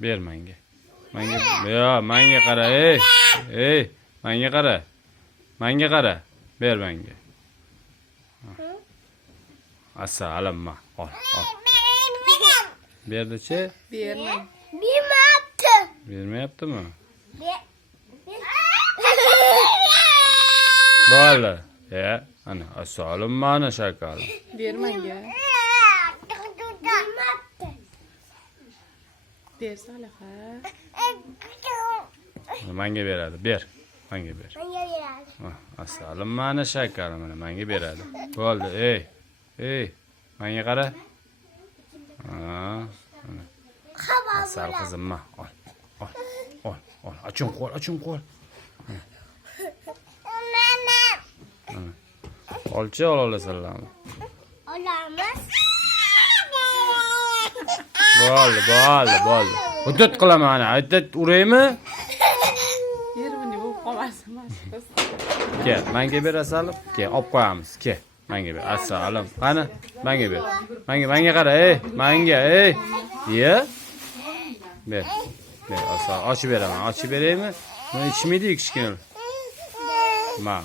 Ber menga. Menga qara, ey, menga qara. Menga qara. Ber menga. Assalom, ol. Berdi-chi? Bermang. Bermayaptimi? Bo'ldi. Ana, assalom mana shakal. Bermanga. Ber Soliha. Menga beradi. Ber. Menga ber. Assalom mana shakal mana menga beradi. Bo'ldi, ey. Menga qara. Asal qizim, ol. Achun qo'l. Olchi olasanlarmi? Olamiz. Bo'ldi. Hudud qilaman ana. Hudud uraymi? Yer buni bu qolmasin mashqas. Ke, menga ber asalom. Ke, olib qo'yamiz. Ke, menga ber. Assalom. Qani, menga ber. Menga qara, menga, Ye? Ber. Asal, ochib beraman. Ochib beraymi? Buni ichmaydi kichkina. Ma.